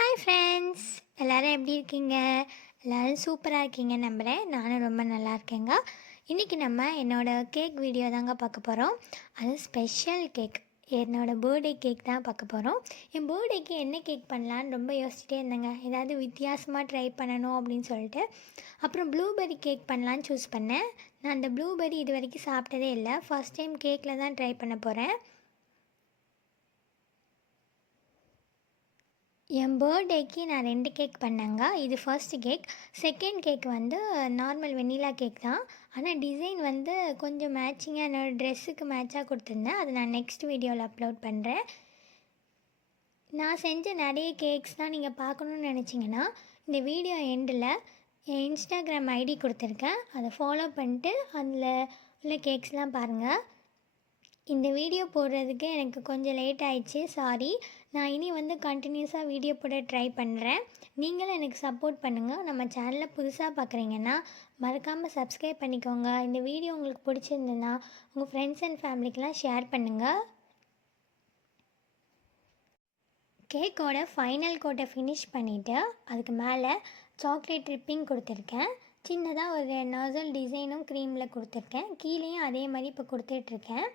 Hi friends, எல்லோரும் எப்படி இருக்கீங்க? எல்லோரும் சூப்பராக இருக்கீங்க நம்புகிறேன். நானும் ரொம்ப நல்லா இருக்கேங்க. இன்றைக்கி நம்ம என்னோடய கேக் வீடியோ தாங்க பார்க்க போகிறோம். அது ஸ்பெஷல் கேக், என்னோடய பர்த்டே கேக் தான் பார்க்க போகிறோம். என் பர்த்டேக்கு என்ன கேக் பண்ணலான்னு ரொம்ப யோசிச்சுட்டே இருந்தேங்க. ஏதாவது வித்தியாசமாக ட்ரை பண்ணணும் அப்படின்னு சொல்லிட்டு அப்புறம் ப்ளூபெர்ரி கேக் பண்ணலான்னு சூஸ் பண்ணேன். நான் அந்த ப்ளூபெர்ரி இது வரைக்கும் சாப்பிட்டதே இல்லை. ஃபஸ்ட் டைம் கேக்கில் தான் ட்ரை பண்ண போகிறேன். என் பர்த்டேக்கு நான் 2 கேக் பண்ணேங்க. இது ஃபர்ஸ்ட் கேக். செகண்ட் கேக் வந்து நார்மல் வெண்ணிலா கேக் தான். ஆனால் டிசைன் வந்து கொஞ்சம் மேட்சிங்காக என்னோடய ட்ரெஸ்ஸுக்கு மேட்சாக கொடுத்துருந்தேன். அதை நான் நெக்ஸ்ட் வீடியோவில் அப்லோட் பண்ணுறேன். நான் செஞ்ச நிறைய கேக்ஸ்லாம் நீங்கள் பார்க்கணுன்னு நினச்சிங்கன்னா இந்த வீடியோ எண்டில் என் இன்ஸ்டாகிராம் ஐடி கொடுத்துருக்கேன். அதை ஃபாலோ பண்ணிட்டு அதில் உள்ள கேக்ஸ்லாம் பாருங்கள். இந்த வீடியோ போடுறதுக்கு எனக்கு கொஞ்சம் லேட் ஆயிடுச்சு, சாரி. நான் இனி வந்து கண்டினியூஸாக வீடியோ போட ட்ரை பண்ணுறேன். நீங்களும் எனக்கு சப்போர்ட் பண்ணுங்கள். நம்ம சேனலில் புதுசாக பார்க்குறீங்கன்னா மறக்காமல் சப்ஸ்கிரைப் பண்ணிக்கோங்க. இந்த வீடியோ உங்களுக்கு பிடிச்சிருந்துன்னா உங்கள் ஃப்ரெண்ட்ஸ் அண்ட் ஃபேமிலிக்கெலாம் ஷேர் பண்ணுங்கள். கேக்கோட ஃபைனல் கோட்டை ஃபினிஷ் பண்ணிவிட்டு அதுக்கு மேலே சாக்லேட் ட்ரிப்பிங் கொடுத்துருக்கேன். சின்னதாக ஒரு நாசல் டிசைனும் க்ரீமில் கொடுத்துருக்கேன். கீழேயும் அதே மாதிரி இப்போ கொடுத்துட்ருக்கேன்.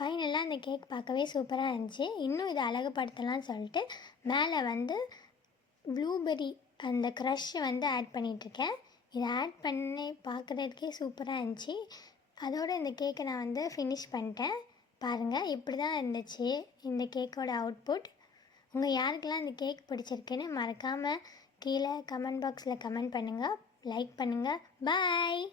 ஃபைனலாக அந்த கேக் பார்க்கவே சூப்பராக இருந்துச்சு. இன்னும் இதை அழகுபடுத்தலாம்னு சொல்லிட்டு மேலே வந்து ப்ளூபெர்ரி அந்த க்ரஷ் வந்து ஆட் பண்ணிகிட்ருக்கேன். இதை ஆட் பண்ணி பார்க்குறதுக்கே சூப்பராக இருந்துச்சு. அதோடு இந்த கேக்கை நான் வந்து ஃபினிஷ் பண்ணிட்டேன். பாருங்கள், இப்படி தான் இருந்துச்சு இந்த கேக்கோட அவுட்புட். உங்கள் யாருக்கெல்லாம் இந்த கேக் பிடிச்சிருக்குன்னு மறக்காமல் கீழே கமெண்ட் பாக்ஸில் கமெண்ட் பண்ணுங்கள், லைக் பண்ணுங்கள். பாய்.